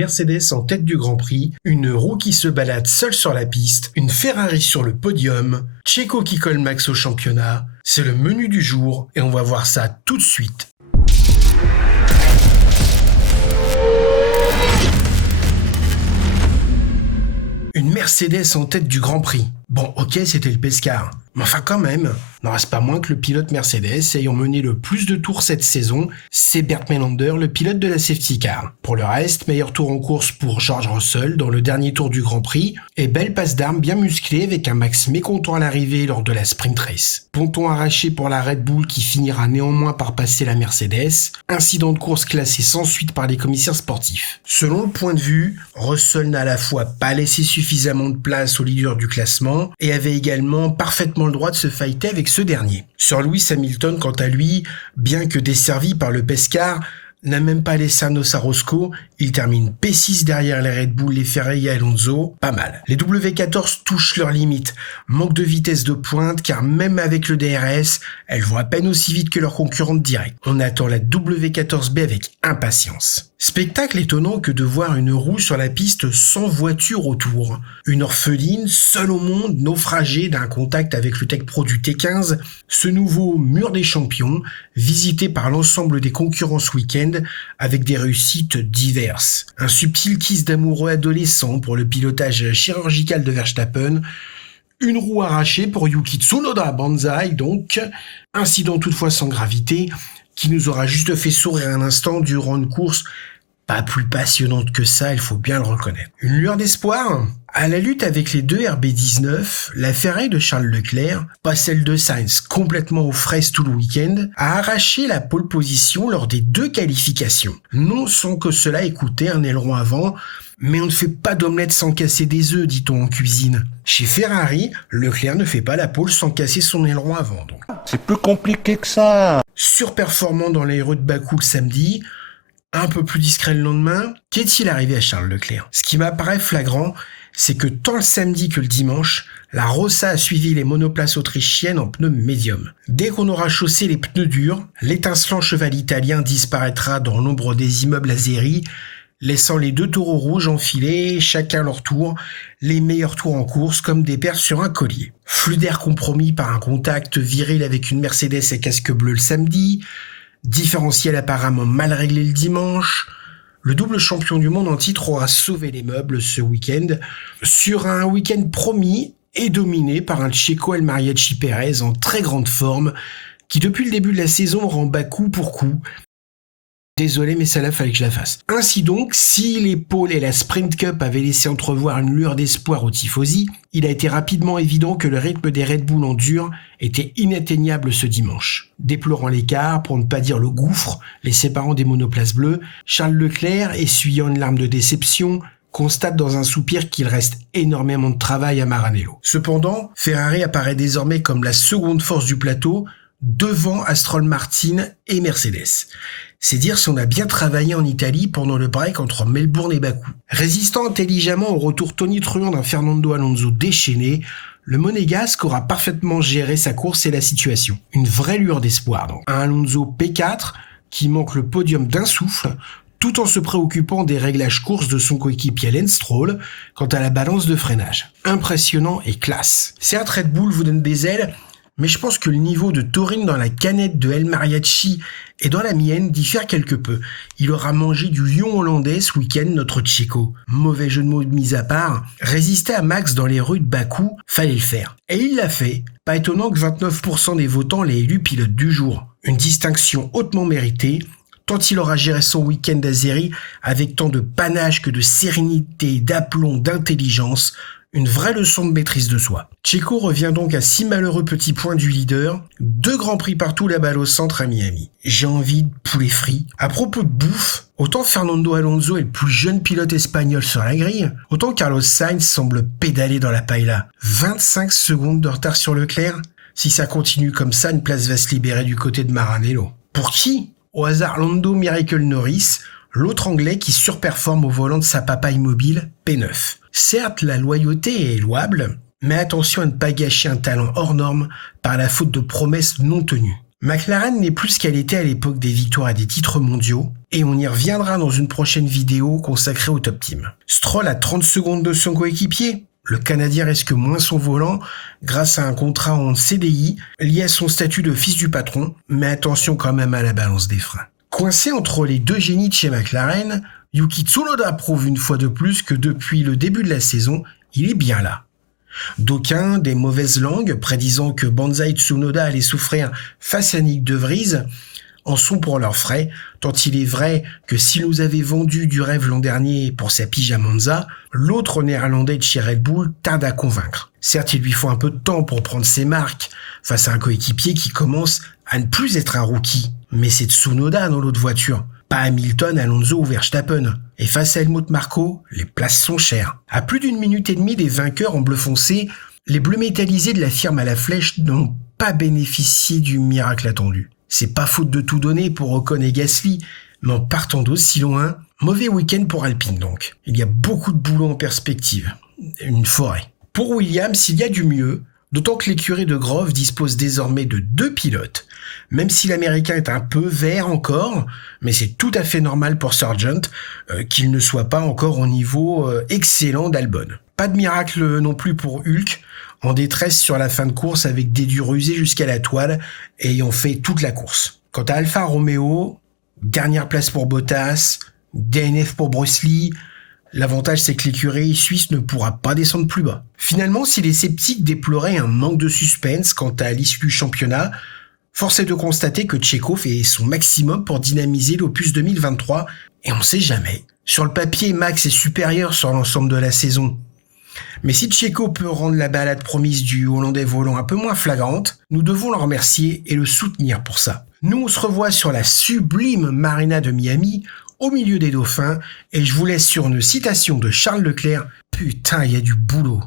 Mercedes en tête du Grand Prix, une roue qui se balade seule sur la piste, une Ferrari sur le podium, Checo qui colle Max au championnat. C'est le menu du jour et on va voir ça tout de suite. Une Mercedes en tête du Grand Prix. Bon, ok, c'était le Pescar. Mais enfin quand même, n'en reste pas moins que le pilote Mercedes ayant mené le plus de tours cette saison, c'est Bert Melander, le pilote de la safety car. Pour le reste, meilleur tour en course pour George Russell dans le dernier tour du Grand Prix, et belle passe d'armes bien musclée avec un Max mécontent à l'arrivée lors de la sprint race. Ponton arraché pour la Red Bull qui finira néanmoins par passer la Mercedes, incident de course classé sans suite par les commissaires sportifs. Selon le point de vue, Russell n'a à la fois pas laissé suffisamment de place au leader du classement et avait également parfaitement le droit de se fighter avec ce dernier. Sir Lewis Hamilton, quant à lui, bien que desservi par le Pescar, n'a même pas laissé un os à Roscoe, il termine P6 derrière les Red Bull, les Ferrari et Alonso, pas mal. Les W14 touchent leurs limites, manque de vitesse de pointe car même avec le DRS, elles vont à peine aussi vite que leurs concurrentes directes. On attend la W14B avec impatience. Spectacle étonnant que de voir une roue sur la piste sans voiture autour. Une orpheline, seule au monde, naufragée d'un contact avec le Tech Pro du T15, ce nouveau mur des champions, visité par l'ensemble des concurrents ce week-end avec des réussites diverses. Un subtil kiss d'amoureux adolescent pour le pilotage chirurgical de Verstappen, une roue arrachée pour Yuki Tsunoda Banzai donc, incident toutefois sans gravité, qui nous aura juste fait sourire un instant durant une course pas plus passionnante que ça, il faut bien le reconnaître. Une lueur d'espoir ? À la lutte avec les deux RB19, la Ferrari de Charles Leclerc, pas celle de Sainz, complètement aux fraises tout le week-end, a arraché la pole position lors des deux qualifications. Non sans que cela ait coûté un aileron avant, mais on ne fait pas d'omelette sans casser des œufs, dit-on en cuisine. Chez Ferrari, Leclerc ne fait pas la pole sans casser son aileron avant, donc. C'est plus compliqué que ça. Surperformant dans l'aéro de Bakou le samedi, un peu plus discret le lendemain, qu'est-il arrivé à Charles Leclerc ? Ce qui m'apparaît flagrant, c'est que tant le samedi que le dimanche, la Rossa a suivi les monoplaces autrichiennes en pneus médium. Dès qu'on aura chaussé les pneus durs, l'étincelant cheval italien disparaîtra dans l'ombre des immeubles azéris, laissant les deux taureaux rouges enfiler, chacun leur tour, les meilleurs tours en course comme des perles sur un collier. Flux d'air compromis par un contact viril avec une Mercedes à casque bleu le samedi, différentiel apparemment mal réglé le dimanche. Le double champion du monde en titre aura sauvé les meubles ce week-end sur un week-end promis et dominé par un Checo El Mariachi Pérez en très grande forme qui depuis le début de la saison rend bas coup pour coup. Désolé mais celle-là fallait que je la fasse. Ainsi donc, si les pôles et la Sprint Cup avaient laissé entrevoir une lueur d'espoir aux tifosi, il a été rapidement évident que le rythme des Red Bull en dur était inatteignable ce dimanche. Déplorant l'écart, pour ne pas dire le gouffre, les séparant des monoplaces bleues, Charles Leclerc, essuyant une larme de déception, constate dans un soupir qu'il reste énormément de travail à Maranello. Cependant, Ferrari apparaît désormais comme la seconde force du plateau, devant Aston Martin et Mercedes. C'est dire si on a bien travaillé en Italie pendant le break entre Melbourne et Bakou. Résistant intelligemment au retour tonitruant d'un Fernando Alonso déchaîné, le Monégasque aura parfaitement géré sa course et la situation. Une vraie lueur d'espoir donc. Un Alonso P4 qui manque le podium d'un souffle, tout en se préoccupant des réglages courses de son coéquipier Lance Stroll quant à la balance de freinage. Impressionnant et classe. Certes, Red Bull vous donne des ailes, mais je pense que le niveau de taurine dans la canette de El Mariachi et dans la mienne diffère quelque peu. Il aura mangé du lion hollandais ce week-end, notre Checo. Mauvais jeu de mots mis à part, résister à Max dans les rues de Bakou, fallait le faire. Et il l'a fait. Pas étonnant que 29% des votants l'aient élu pilote du jour. Une distinction hautement méritée, tant il aura géré son week-end d'Azérie avec tant de panache que de sérénité, d'aplomb, d'intelligence. Une vraie leçon de maîtrise de soi. Checo revient donc à 6 malheureux petits points du leader, 2 grands prix partout, la balle au centre à Miami. J'ai envie de poulet frit. À propos de bouffe, autant Fernando Alonso est le plus jeune pilote espagnol sur la grille, autant Carlos Sainz semble pédaler dans la paella. 25 secondes de retard sur Leclerc. Si ça continue comme ça, une place va se libérer du côté de Maranello. Pour qui ? Au hasard, Lando Miracle Norris, l'autre anglais qui surperforme au volant de sa papaye mobile, P9. Certes, la loyauté est louable, mais attention à ne pas gâcher un talent hors norme par la faute de promesses non tenues. McLaren n'est plus ce qu'elle était à l'époque des victoires et des titres mondiaux. et on y reviendra dans une prochaine vidéo consacrée au top team. Stroll a 30 secondes de son coéquipier. Le Canadien risque moins son volant grâce à un contrat en CDI lié à son statut de fils du patron, mais attention quand même à la balance des freins. Coincé entre les deux génies de chez McLaren, Yuki Tsunoda prouve une fois de plus que depuis le début de la saison, il est bien là. D'aucuns, des mauvaises langues, prédisant que Banzai Tsunoda allait souffrir face à Nick De Vries, en sont pour leurs frais, tant il est vrai que s'il nous avait vendu du rêve l'an dernier pour sa pige à Monza, l'autre néerlandais de chez Red Bull tarde à convaincre. Certes, il lui faut un peu de temps pour prendre ses marques face à un coéquipier qui commence à ne plus être un rookie. Mais c'est Tsunoda dans l'autre voiture, pas Hamilton, Alonso ou Verstappen. Et face à Helmut Marko, les places sont chères. À plus d'1 minute et demie des vainqueurs en bleu foncé, les bleus métallisés de la firme à la flèche n'ont pas bénéficié du miracle attendu. C'est pas faute de tout donner pour Ocon et Gasly, mais en partant d'aussi loin, mauvais week-end pour Alpine donc. Il y a beaucoup de boulot en perspective. Une forêt. Pour Williams, il y a du mieux, d'autant que l'écurie de Grove dispose désormais de 2 pilotes. Même si l'américain est un peu vert encore, mais c'est tout à fait normal pour Sargent qu'il ne soit pas encore au niveau excellent d'Albon. Pas de miracle non plus pour Hulk, en détresse sur la fin de course avec des durs usés jusqu'à la toile, ayant fait toute la course. Quant à Alfa Romeo, dernière place pour Bottas, DNF pour Bruce Lee, l'avantage c'est que l'écurie suisse ne pourra pas descendre plus bas. Finalement, si les sceptiques déploraient un manque de suspense quant à l'issue du championnat, force est de constater que Checo fait son maximum pour dynamiser l'Opus 2023, et on sait jamais. Sur le papier, Max est supérieur sur l'ensemble de la saison. Mais si Checo peut rendre la balade promise du Hollandais volant un peu moins flagrante, nous devons le remercier et le soutenir pour ça. Nous, on se revoit sur la sublime Marina de Miami, au milieu des dauphins, et je vous laisse sur une citation de Charles Leclerc. Putain, il y a du boulot.